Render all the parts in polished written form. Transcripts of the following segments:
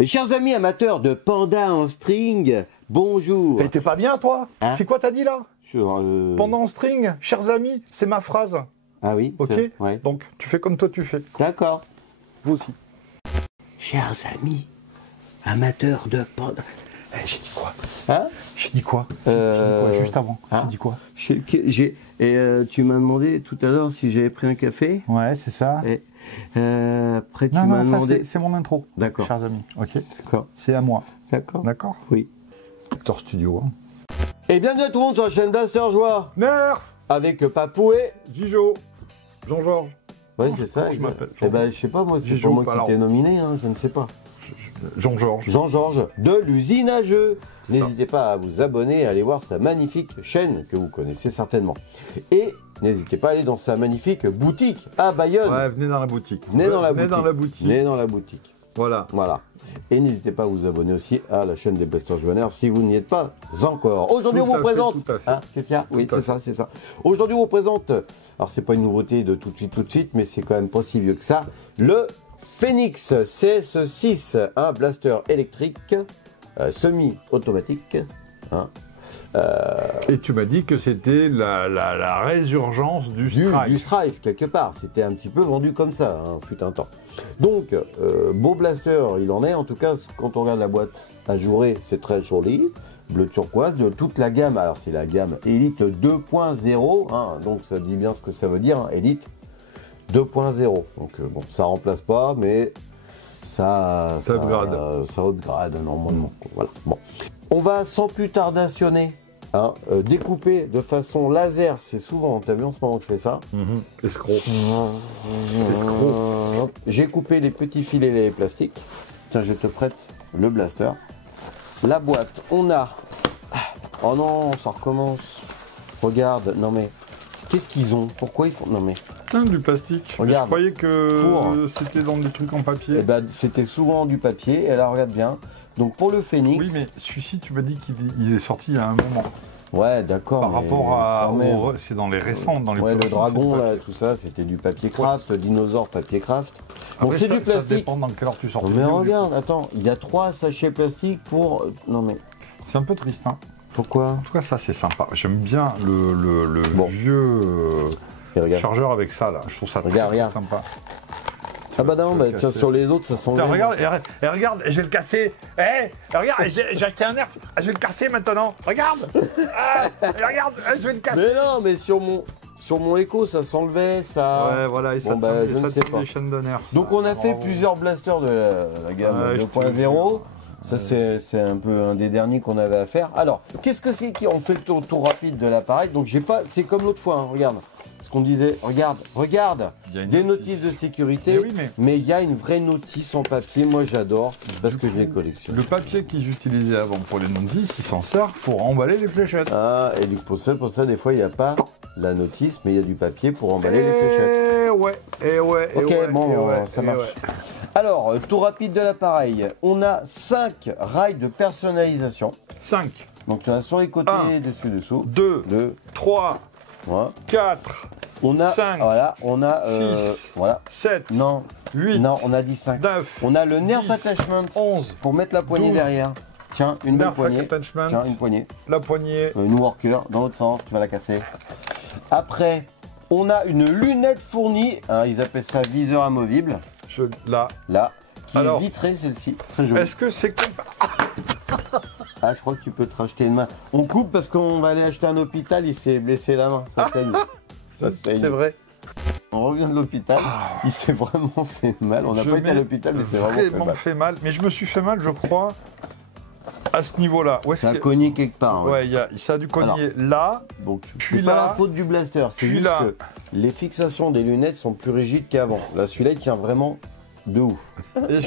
Et chers amis amateurs de panda en string, bonjour. Et t'es pas bien, toi? Hein? C'est quoi t'as dit là? Sur, Pendant string, chers amis, c'est ma phrase. Ah oui. Ok. Ouais. Donc tu fais comme toi tu fais. D'accord. Vous aussi. Chers amis amateurs de panda. J'ai dit quoi? Hein? J'ai dit quoi? J'ai dit quoi juste avant? Hein? J'ai dit quoi? Tu m'as demandé tout à l'heure si j'avais pris un café. Ouais, c'est ça. Et après tu Non, m'as non, demandé. c'est mon intro. D'accord. Chers amis. Ok. D'accord. C'est à moi. D'accord. D'accord. Oui. Acteur Studio. Hein. Et bienvenue à tout le monde sur la chaîne Blaster Joie Nerf. avec Papou et. Gijo. Jean-Georges. Ouais, c'est ça. Comment je m'appelle? Eh ben, je sais pas, moi, c'est Gijo, pour moi qui alors. t'ai nominé, hein, je ne sais pas. Jean-Georges. Jean-Georges de l'usine à jeux. N'hésitez pas à vous abonner et à aller voir sa magnifique chaîne que vous connaissez certainement. Et n'hésitez pas à aller dans sa magnifique boutique à Bayonne. Ouais, venez dans la boutique. Venez dans la Venez boutique. dans la boutique. Venez dans la boutique. Voilà. Voilà. Et n'hésitez pas à vous abonner aussi à la chaîne des Blaster Joueurs si vous n'y êtes pas encore. Aujourd'hui, on Tout vous à présente. fait, tout à fait. Hein, qu'est-ce qu'il y a? Oui, Tout à c'est ça, c'est ça. Aujourd'hui, on vous présente. Alors, c'est pas une nouveauté de tout de suite, mais c'est quand même pas si vieux que ça. Le Phoenix CS6, un blaster électrique semi-automatique. Hein, Et tu m'as dit que c'était la résurgence du strike. du Strife, quelque part. C'était un petit peu vendu comme ça, hein, fut un temps. Donc, beau blaster, il en est. En tout cas, quand on regarde la boîte ajourée, c'est très joli. Bleu turquoise, de toute la gamme. Alors, c'est la gamme Elite 2.0. Hein, donc, ça dit bien ce que ça veut dire, hein, Elite 2.0. Donc, bon, ça remplace pas, mais ça upgrade. Ça upgrade normalement. Voilà. Bon. On va sans plus tardationner. Hein, découper de façon laser, c'est souvent, t'as vu en ce moment que je fais ça. Escroc. Escroc. J'ai coupé les petits filets plastiques. Tiens, je te prête le blaster. La boîte, on a. Oh non, ça recommence. Regarde, non mais. Qu'est-ce qu'ils ont? Pourquoi ils font. Non mais. Du plastique. Regarde. Je croyais que c'était dans des trucs en papier. Eh ben, c'était souvent du papier. Et là, regarde bien. Donc pour le Phoenix. Oui, mais celui-ci, tu m'as dit qu'il est sorti il y a un moment. Ouais, d'accord. Par rapport à. C'est dans les récents, dans les ouais, plus le récents, dragon, c'est là, pas- tout ça, c'était du papier craft, dinosaure papier craft. Bon, Après, c'est ça- du plastique. Ça dépend dans quelle heure tu sors. Mais regarde, attends, il y a 3 sachets plastiques pour. Non mais. C'est un peu triste, hein. Pourquoi? En tout cas, ça, c'est sympa. J'aime bien le Bon. vieux Et regarde. chargeur avec ça, là. Je trouve ça Regarde, très regarde. sympa. Ah bah non, bah, tiens, casser. sur les autres, ça s'enlève. Tiens, regarde, regarde, je vais le casser. Regarde, j'ai acheté un nerf. Je vais le casser maintenant. Regarde. Regarde, je vais le casser. Mais non, mais sur mon écho, ça s'enlevait, ça. Ouais, voilà, et ça Bon, bah, je ne sais pas. des chaînes de nerfs. Donc ça. on a fait Bravo. plusieurs blasters de la gamme Ouais, je te 2.0. Ça jure. c'est un peu un des derniers qu'on avait à faire. Alors, qu'est-ce que c'est qu'on fait le tour rapide de l'appareil? Donc j'ai pas, c'est comme l'autre fois, hein, regarde. Ce qu'on disait, regarde, Il y a une des notice. notices de sécurité, Mais oui, mais- il y a une vraie notice en papier, moi j'adore, parce que je les collectionne. Le papier qu'ils utilisaient avant pour les notices, ils s'en servent pour emballer les fléchettes. Ah, et du coup, pour ça, des fois, il n'y a pas la notice, mais il y a du papier pour emballer les fléchettes. Ouais, Ok, bon, ouais, ça marche. Alors, tour rapide de l'appareil. On a 5 rails de personnalisation. 5, Donc, il y en a sur les côtés, Un. dessus, dessous. 2, 2, 3, 4, On a, 5, voilà, on a, 6, voilà. 7, Non, 8, non, on a dit 5. 9, On a le nerf 10, attachment 11, pour mettre la poignée 12. derrière. Tiens, une bonne nerf poignée. attachment, Tiens, une poignée. la poignée. Une worker dans l'autre sens, tu vas la casser. Après, on a une lunette fournie, hein, ils appellent ça viseur amovible, Là. là, qui Alors, est vitrée celle-ci. Très jolie. Est-ce que c'est Ah, je crois que tu peux te racheter une main. On coupe parce qu'on va aller acheter un hôpital, il s'est blessé la main. Ça saigne. Ça saigne. C'est vrai. On revient de l'hôpital, il s'est vraiment fait mal. On n'a Je pas été à m'ai l'hôpital, mais c'est vraiment fait mal. Mais je me suis fait mal, je crois, à ce niveau-là. Où est-ce Ça a que- cogné quelque part. Ouais. Ouais, ça a dû cogner là. Donc, Puis c'est pas là, la faute du blaster, c'est puis juste là. que les fixations des lunettes sont plus rigides qu'avant. Là, celui-là, il tient vraiment de ouf. Et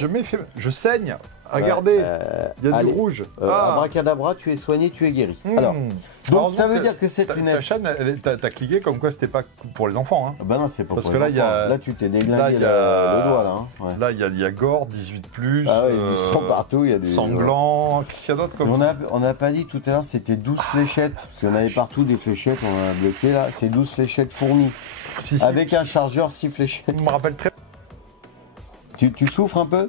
je saigne. Regardez, il y a allez. du rouge. Abracadabra, tu es soigné, tu es guéri. Alors, donc heureusement ça veut que dire que cette ta lunette. chaîne, t'as cliqué comme quoi c'était pas pour les enfants. Hein. Ah bah non, c'est pas Parce pour que les là, il y enfants. a- Là, tu t'es là, déglingué il y a- le doigt, là. Hein. Ouais. Là, il y a gore, 18+. Ah ouais, il y a du sang partout, il y a du Sanglant. Qu'est-ce qu'il y a d'autre comme. On n'a pas dit tout à l'heure, c'était 12 fléchettes. Parce qu'il y en avait partout des fléchettes, on en a bloqué là. C'est 12 fléchettes fournies. Si, si, Avec un chargeur 6 fléchettes. je me rappelle très Tu souffres un peu?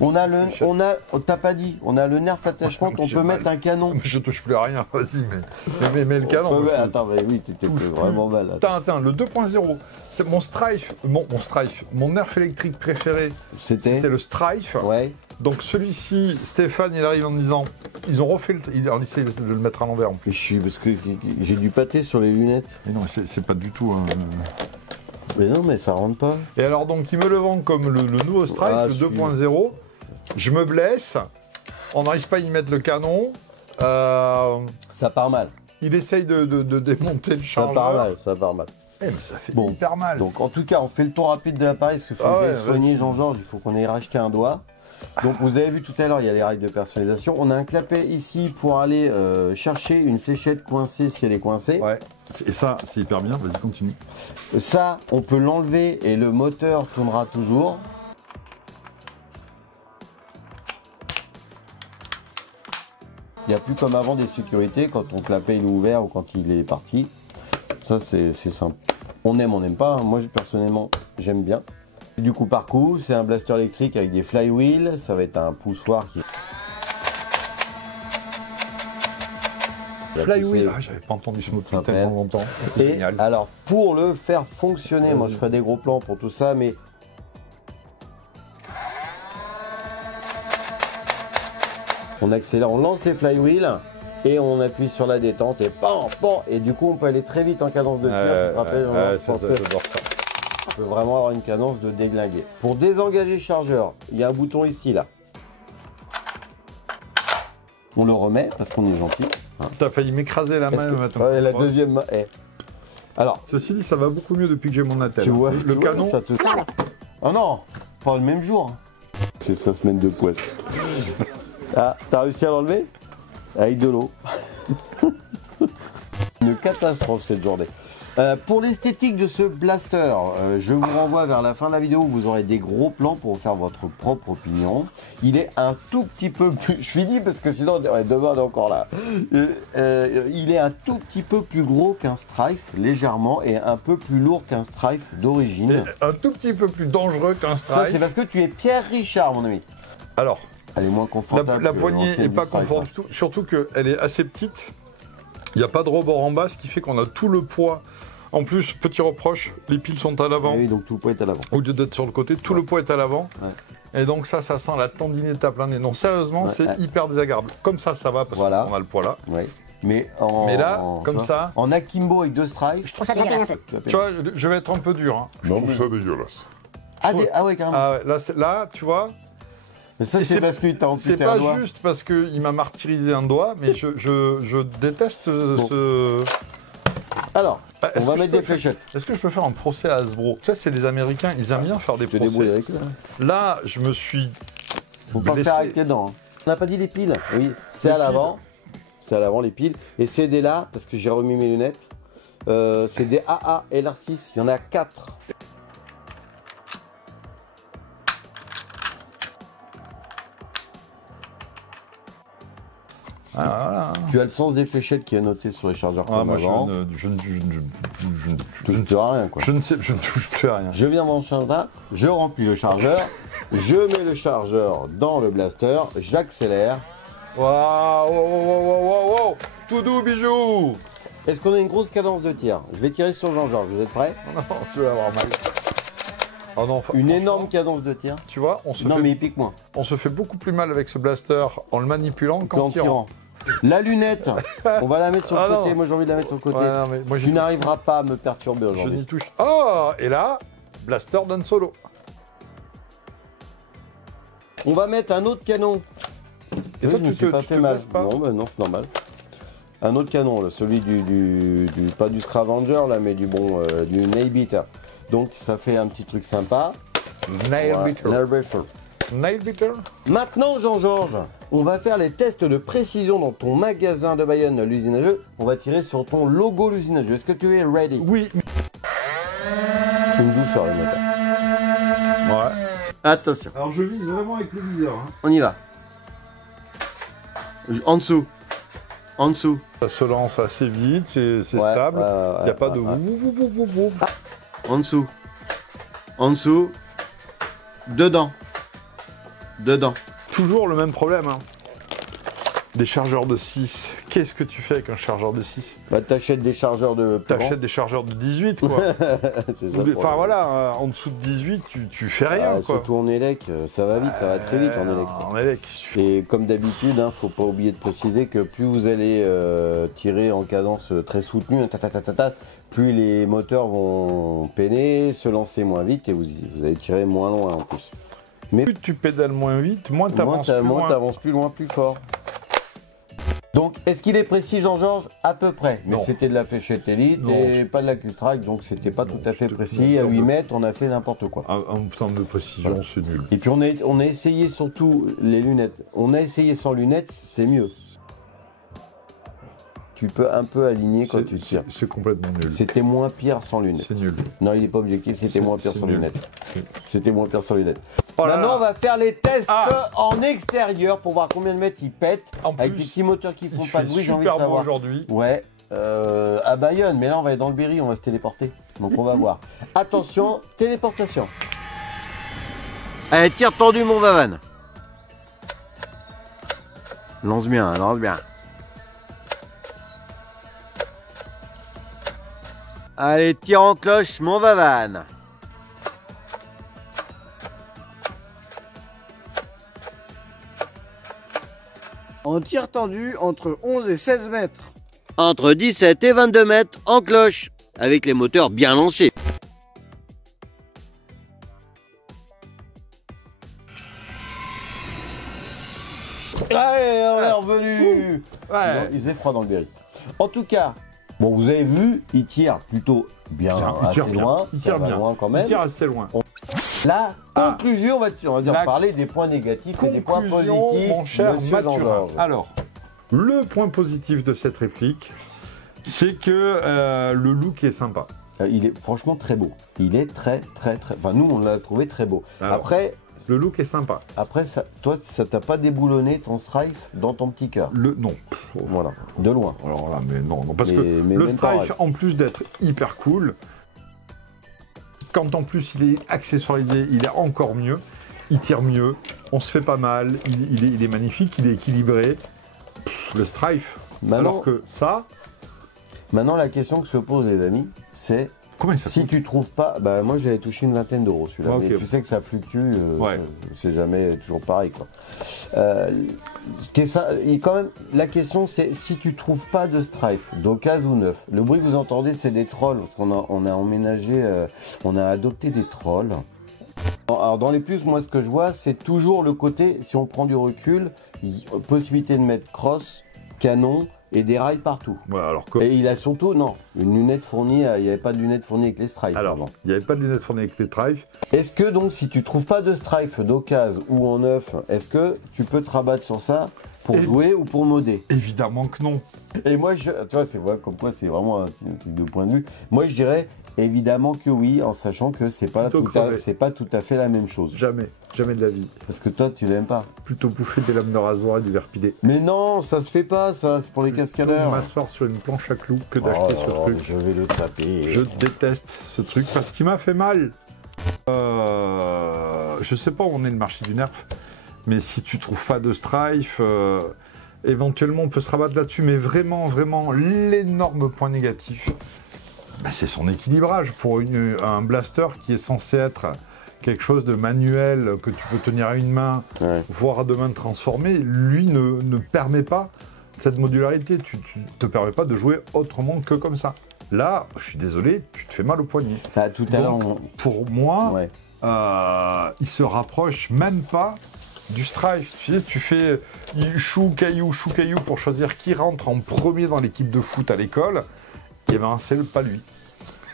T'as pas dit, on a le nerf attachement qu'on peut mettre un canon. Je touche plus à rien, vas-y, mais le canon. Attends, mais oui, t'étais vraiment mal. Attends, le 2.0, c'est mon Strife, mon nerf électrique préféré, c'était le Strife. Ouais. Donc celui-ci, Stéphane, il arrive en me disant, ils ont refait, on essaie de le mettre à l'envers en plus. Parce que j'ai du pâté sur les lunettes. Mais non, c'est pas du tout. Mais non, mais ça rentre pas. Et alors donc, il me le vend comme le nouveau Strife, le 2.0. Je me blesse, on n'arrive pas à y mettre le canon. Ça part mal. Il essaye de démonter le chargeur. Ça part mal. Eh, mais ça fait hyper mal. Donc en tout cas, on fait le tour rapide de l'appareil, parce qu'il faut soigner Jean-Georges, il faut qu'on ait racheté un doigt. Donc vous avez vu tout à l'heure, il y a les règles de personnalisation. On a un clapet ici pour aller chercher une fléchette coincée si elle est coincée. Ouais. Et ça, c'est hyper bien, vas-y, continue. Ça, on peut l'enlever et le moteur tournera toujours. Il n'y a plus comme avant des sécurités quand ton clapet il est ouvert ou quand il est parti. Ça, c'est simple. On aime, on n'aime pas. Moi, personnellement, j'aime bien. Du coup par coup, c'est un blaster électrique avec des flywheels. Ça va être un poussoir qui... Flywheel, j'avais pas entendu ce mot depuis tellement longtemps. Et génial. alors, pour le faire fonctionner, moi je ferai des gros plans pour tout ça, mais... On accélère, on lance les flywheels et on appuie sur la détente et pam, pam, et du coup on peut aller très vite en cadence de tir. Tu te rappelles, j'adore ça. On peut vraiment avoir une cadence de déglinguer. Pour désengager le chargeur, il y a un bouton ici là. On le remet parce qu'on est gentil. T'as failli m'écraser la main maintenant. Ouais, la deuxième main. Alors, ceci dit, ça va beaucoup mieux depuis que j'ai mon attel. Tu vois, le canon. Ça te... Oh non, pas le même jour. C'est 5 semaines de poisse. Ah, t'as réussi à l'enlever? Avec de l'eau. Une catastrophe cette journée. Pour l'esthétique de ce blaster, je vous renvoie vers la fin de la vidéo où vous aurez des gros plans pour faire votre propre opinion. Il est un tout petit peu plus... Je finis parce que sinon demain on est encore là. Il est un tout petit peu plus gros qu'un Strife, légèrement, et un peu plus lourd qu'un Strife d'origine. Un tout petit peu plus dangereux qu'un Strife. Ça c'est parce que tu es Pierre Richard, mon ami. Alors, elle est moins confortable. La poignée n'est pas confortable, surtout qu'elle est assez petite. Il n'y a pas de rebord en bas, ce qui fait qu'on a tout le poids. En plus, petit reproche, les piles sont à l'avant. Oui, donc tout le poids est à l'avant. Au lieu d'être sur le côté, tout le poids est à l'avant. Ouais. Et donc ça sent la tendinette à plein nez. Non, sérieusement, c'est hyper désagréable. Comme ça va parce qu'on a le poids là. Ouais. Mais là, comme ça... En akimbo avec 2 stripes... Je trouve ça dégueulasse. Tu vois, je vais être un peu dur. Hein. Je trouve ça dégueulasse. Ah ouais, carrément. Ah ouais, là, tu vois... Mais ça, c'est parce qu'il t'a amputé un doigt. C'est pas juste parce qu'il m'a martyrisé un doigt, mais je déteste ce... Alors, on va mettre des fléchettes. Est-ce que je peux faire un procès à Hasbro? Tu sais, c'est les Américains, ils aiment bien faire des procès. Avec, là, je me suis Faut pas faire avec tes dents. Hein. On n'a pas dit les piles. Oui, c'est à l'avant. C'est à l'avant les piles. Et c'est des là, parce que j'ai remis mes lunettes. C'est des AA LR6. Il y en a 4. Ah, voilà. Tu as le sens des fléchettes qui est noté sur les chargeurs comme moi avant. Je ne touche à rien, quoi. Je ne touche plus à rien. Je viens dans le chargeur, je remplis le chargeur, je mets le chargeur dans le blaster, j'accélère. Waouh, tout doux, bijou. Est-ce qu'on a une grosse cadence de tir? Je vais tirer sur Jean-Georges, vous êtes prêts? Non, je vais avoir mal. Oh non, une énorme cadence de tir. Tu vois, mais il pique moins. On se fait beaucoup plus mal avec ce blaster en le manipulant qu'en tirant. La lunette, on va la mettre sur le côté. Non. Moi j'ai envie de la mettre sur le côté. Ouais, non, mais moi, tu n'arriveras pas à me perturber aujourd'hui. Je n'y touche. Oh, et là, blaster d'un solo. On va mettre un autre canon. Et toi, je me suis pas fait mal. Non, bah non, c'est normal. Un autre canon, celui pas du Scravanger là, mais du Nail Beater. Donc ça fait un petit truc sympa. Nail Beater. Nail Beater. Maintenant, Jean-Georges, on va faire les tests de précision dans ton magasin de Bayonne, l'usine à jeux. On va tirer sur ton logo l'usine à jeux. Est-ce que tu es ready? Oui. C'est une douceur, le moteur. Ouais. Attention. Alors je vise vraiment avec le viseur. Hein. On y va. En dessous. En dessous. Ça se lance assez vite, c'est stable. Il n'y a pas de... En dessous. En dessous. dedans. Dedans. Toujours le même problème. Hein. Des chargeurs de 6. Qu'est-ce que tu fais avec un chargeur de 6? Bah, t'achètes des chargeurs de... T'achètes des chargeurs de 18, quoi. Enfin voilà, en dessous de 18, tu fais rien, quoi. Surtout en élec, ça va vite, ça va très vite en élec. En élec. Et comme d'habitude, hein, faut pas oublier de préciser que plus vous allez tirer en cadence très soutenue, plus les moteurs vont peiner, se lancer moins vite et vous allez tirer moins loin en plus. Mais plus tu pédales moins vite, moins t'avances plus loin. T'avances plus loin, plus fort. Donc, est-ce qu'il est précis, Jean-Georges? À peu près. Mais c'était de la fléchette élite et pas de la Q-Track, donc c'était pas tout à fait précis. À 8 mètres, on a fait n'importe quoi. En termes de précision, voilà. C'est nul. Et puis, on a essayé surtout les lunettes. On a essayé sans lunettes, c'est mieux. Tu peux un peu aligner quand tu tires. C'est complètement nul. C'était moins pire sans lunettes. C'est nul. Non, il n'est pas objectif, c'était moins pire sans lunettes. C'était moins pire sans lunettes. Oh là maintenant, là. on va faire les tests en extérieur pour voir combien de mètres ils pètent. Avec des petits moteurs qui font pas de bruit, j'ai envie de savoir. Aujourd'hui. Ouais, à Bayonne, mais là on va être dans le Berry, on va se téléporter. Donc on va voir. Attention, téléportation. Allez, tire tendu mon Vavan. Lance bien, lance bien. Allez, tire en cloche mon Vavan. En tir tendu, entre 11 et 16 mètres. Entre 17 et 22 mètres en cloche, avec les moteurs bien lancés. Allez, on est revenu. Ouais. Il faisait froid dans le Berry. En tout cas, bon, vous avez vu, il tire plutôt bien, assez loin. Il tire bien. Loin quand même. Il tire assez loin. La conclusion, on va dire parler des points négatifs et des points positifs, mon cher Mathurin. Jean-Georges. Alors, le point positif de cette réplique, c'est que le look est sympa. Il est franchement très beau. Il est très. Enfin, nous, on l'a trouvé très beau. Alors, après, le look est sympa. Après, toi, ça t'a pas déboulonné ton Strife dans ton petit cœur? Non. Voilà, de loin. Alors là, mais non, parce que le Strife, en plus d'être hyper cool, quand en plus il est accessoirisé, il est encore mieux. Il tire mieux, on se fait pas mal, il est magnifique, il est équilibré. Le Strife. Alors que ça... Maintenant, la question que se pose les amis, c'est... Combien ça coûte? Tu trouves pas... Bah, moi, je l'avais touché une vingtaine d'euros celui-là. Okay. Mais tu sais que ça fluctue, c'est jamais toujours pareil, quoi. Et quand même, la question, c'est si tu trouves pas de Strife, d'occasion ou neuf. Le bruit que vous entendez, c'est des trolls, parce qu'on a emménagé, on a adopté des trolls. Alors, dans les plus, moi, ce que je vois, c'est toujours le côté, si on prend du recul, possibilité de mettre cross, canon, et des rails partout. Ouais, alors que... Et il a surtout, une lunette fournie, il n'y avait pas de lunette fournie avec les Strife. Alors, il n'y avait pas de lunette fournie avec les Strife. Est-ce que donc, si tu trouves pas de Strife d'occasion ou en neuf, est-ce que tu peux te rabattre sur ça pour jouer ou pour modder? Évidemment que non. Et moi, tu vois, c'est vrai, comme quoi c'est vraiment un truc de point de vue. Moi, je dirais évidemment que oui, en sachant que c'est pas tout à fait la même chose. Jamais de la vie. Parce que toi, tu l'aimes pas. Plutôt bouffer des lames de rasoir et du verre pilé. Mais non, ça se fait pas, ça, c'est pour les cascadeurs. M'asseoir sur une planche à clous que d'acheter ce truc. Je vais le taper. Je déteste ce truc parce qu'il m'a fait mal. Je sais pas où on est le marché du nerf, mais si tu trouves pas de Strife, éventuellement on peut se rabattre là-dessus, mais vraiment l'énorme point négatif, c'est son équilibrage pour un blaster qui est censé être quelque chose de manuel que tu peux tenir à une main, voire à deux mains transformées. Lui ne permet pas cette modularité. Tu te permets pas de jouer autrement que comme ça. Là, je suis désolé, tu te fais mal au poignet. Tout à l'heure, pour moi, il se rapproche même pas du Strife. Tu sais, tu fais chou caillou pour choisir qui rentre en premier dans l'équipe de foot à l'école. Et ben, c'est pas lui.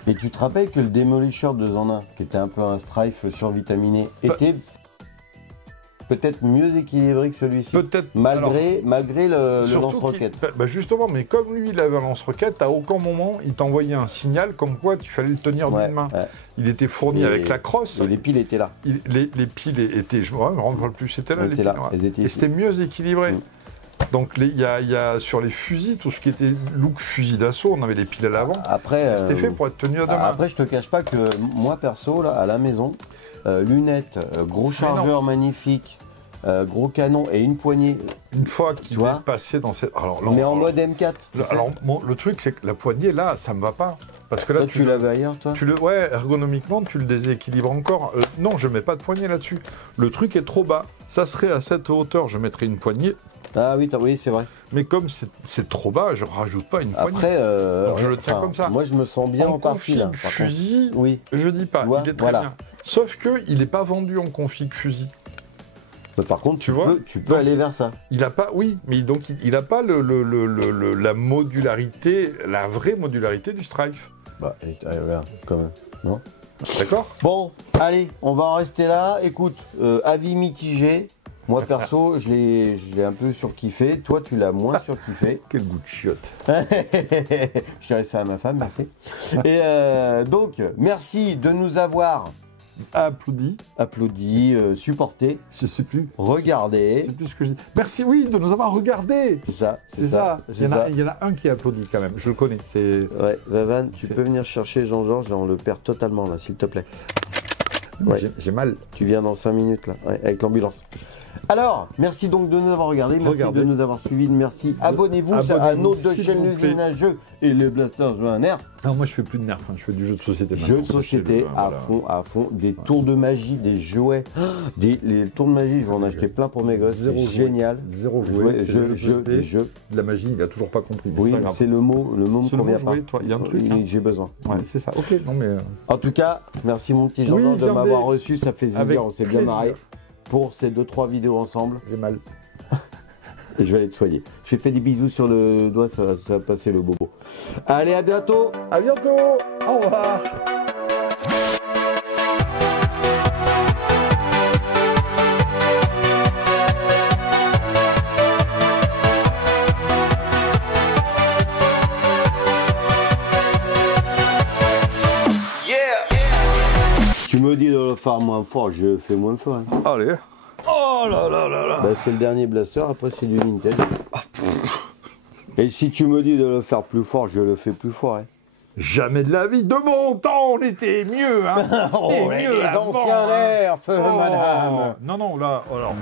Et tu te rappelles que le Demolisher 2 en 1, qui était un peu un Strife survitaminé, était peut-être mieux équilibré que celui-ci. Peut-être. Malgré le lance-roquette. Justement, mais comme lui, il avait un lance-roquette, à aucun moment, il t'envoyait un signal comme quoi il fallait le tenir d'une main. Ouais. Il était fourni avec la crosse. Et les piles étaient là. Les piles étaient... Je me rappelle plus, c'était là, les piles. Là. Et c'était mieux équilibré. Donc il y a sur les fusils, tout ce qui était look fusil d'assaut, on avait les piles à l'avant. Après, c'était fait pour être tenu à deux mains. Après, je te cache pas que moi perso, là, à la maison, lunettes, gros chargeur magnifique, gros canon et une poignée. Une fois qu'il vois est passé dans cette... Alors, là, Mais en mode M4. tu sais. alors bon, le truc, c'est que la poignée, là, ça me va pas. Parce que là, Toi, tu l'avais ailleurs, toi ouais, ergonomiquement, tu le déséquilibres encore. Non, je mets pas de poignée là-dessus. Le truc est trop bas. Ça serait à cette hauteur, je mettrais une poignée. Ah oui, oui, c'est vrai. Mais comme c'est trop bas, je rajoute pas une poignée. Après, Donc, je le tiens comme ça. Moi, je me sens bien en partie, là. config fusil, Oui. je dis pas, Tu vois, il est très voilà. bien. Sauf que il n'est pas vendu en config fusil. Mais par contre, tu vois peux Donc, aller vers ça. Il a pas, oui, mais donc il a pas la modularité, la vraie modularité du Strife. Bah, regarde, quand même. Non. D'accord? Bon, allez, on va en rester là. Écoute, avis mitigé. Moi, perso, je l'ai un peu surkiffé. Toi, tu l'as moins surkiffé. Quel goût de chiotte. Je dirais ça à ma femme, merci. Et donc, merci de nous avoir applaudi, supporté, Je sais plus. regardé. C'est plus ce que je dis. Merci, oui, de nous avoir regardés. C'est ça, C'est ça. Il y en a un qui applaudit quand même. Je le connais. C'est. Ouais, Vavan, tu peux venir chercher Jean-Georges, là, on le perd totalement, là, s'il te plaît. Ouais. J'ai mal. Tu viens dans 5 minutes, là, ouais, avec l'ambulance. Alors, merci donc de nous avoir regardés, merci de nous avoir suivis, merci. Abonnez-vous à nos deux s'il chaînes vous plaît. L'usine à jeux et les Blasters jouent un air. Non, moi je fais plus de nerfs, je fais du jeu de société. Jeux de maintenant, société sachez-le, à voilà. fond, des tours de magie, des jouets. Les tours de magie, je vais en acheter plein pour mes gosses, c'est Zéro jouet. génial. Zéro Jouets, jouet, c'est jeux, des jeux de société. jeux. De la magie, il a toujours pas compris. Mais Oui, c'est pas grave. c'est le mot C'est me le mot convient pas. jouet, toi, il y a un truc. Oui, hein. j'ai besoin. Ouais, c'est ça. Ok, non mais. En tout cas, merci mon petit Oui, Jean-Jean de Zardé. m'avoir reçu, ça fait Avec zizir, on s'est bien plaisir. marré pour ces 2-3 vidéos ensemble. J'ai mal. Et je vais aller te soigner. J'ai fait des bisous sur le doigt, ça va passer le bobo. Allez, à bientôt. À bientôt. Au revoir. Tu me dis de le faire moins fort, je le fais moins fort. Hein. Allez. Oh là là là là. Bah, c'est le dernier blaster, après c'est du Nintendo. Et si tu me dis de le faire plus fort, je le fais plus fort. Hein. Jamais de la vie. De mon temps, on était mieux. Hein. C'était mieux les avant, anciens hein. nerfs, Oh. madame. Non, non, là, alors.